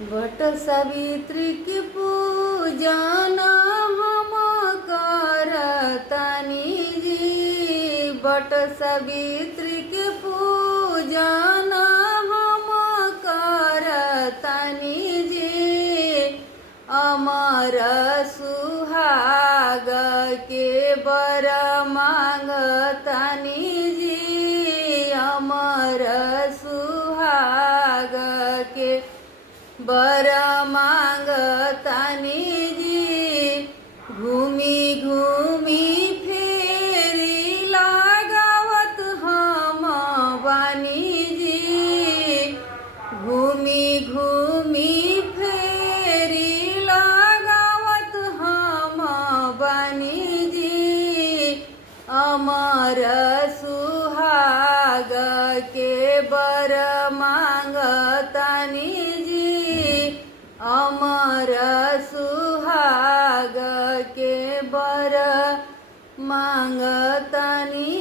वट सावित्री की पूजन हम करतानी जी। वट सावित्री की पूजन हम करतानी जी। अमर सुहाग के बर मांगतानी जी। अमर सुहाग के बर मांगतानी जी। घूमी घूमी फेरी लगावत हम बानी जी। घूमी घूमी फेरी लगावत हम बानी जी। अमर सुहाग के बर मांगतानी जी। अमर सुहाग के बर मांगतानी